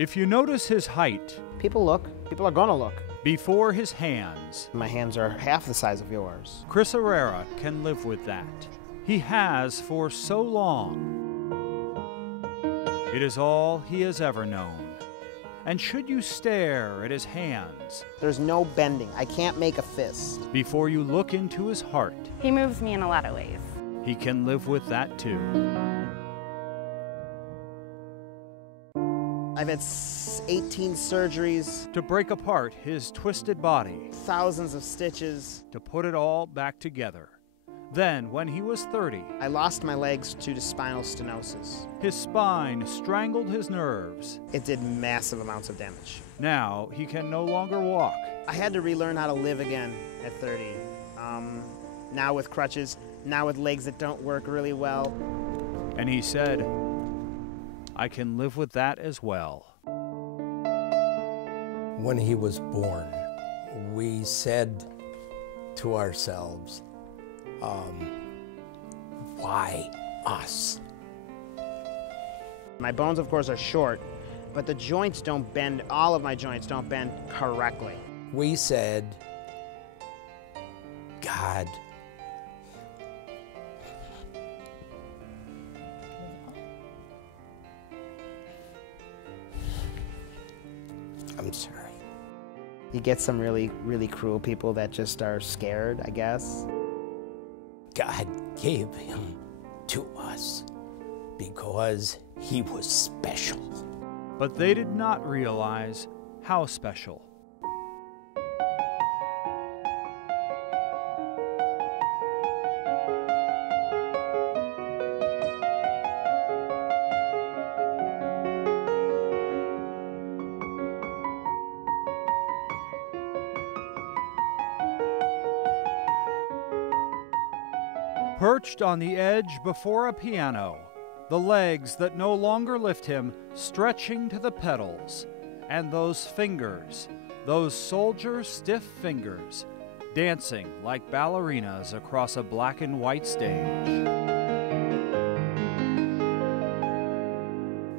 If you notice his height, People look. People are gonna look. before his hands, My hands are half the size of yours. Chris Herrera can live with that. He has for so long. It is all he has ever known. And should you stare at his hands There's no bending. I can't make a fist. before you look into his heart, He moves me in a lot of ways. he can live with that too. I've had 18 surgeries, To break apart his twisted body, thousands of stitches. to put it all back together. Then, when he was 30, I lost my legs due to spinal stenosis. his spine strangled his nerves. It did massive amounts of damage. Now he can no longer walk. I had to relearn how to live again at 30. Now with crutches, now with legs that don't work really well. And he said, I can live with that as well. When he was born, we said to ourselves, why us? My bones, of course, are short, but the joints don't bend. All of my joints don't bend correctly. We said, God, I'm sorry. You get some really, really cruel people that just are scared, I guess. God gave him to us because he was special. But they did not realize how special. Perched on the edge before a piano, the legs that no longer lift him stretching to the pedals, and those fingers, those soldier-stiff fingers, dancing like ballerinas across a black and white stage.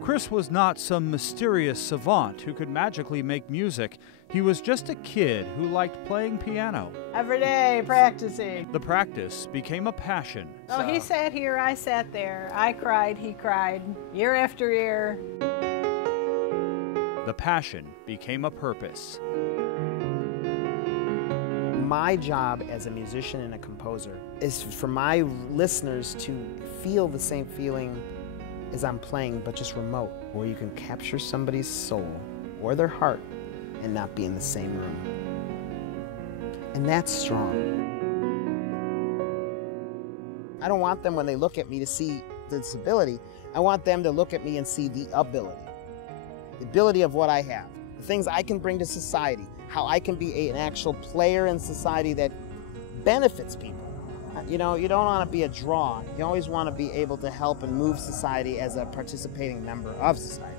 Chris was not some mysterious savant who could magically make music. He was just a kid who liked playing piano. Every day practicing. The practice became a passion. Oh, he sat here, I sat there. I cried, he cried, year after year. The passion became a purpose. My job as a musician and a composer is for my listeners to feel the same feeling as I'm playing, but just remote, where you can capture somebody's soul or their heart and not be in the same room. And that's strong. I don't want them, when they look at me, to see the disability. I want them to look at me and see the ability of what I have, the things I can bring to society, how I can be an actual player in society that benefits people. You know, you don't want to be a draw. You always want to be able to help and move society as a participating member of society.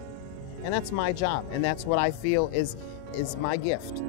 And that's my job, and that's what I feel is my gift.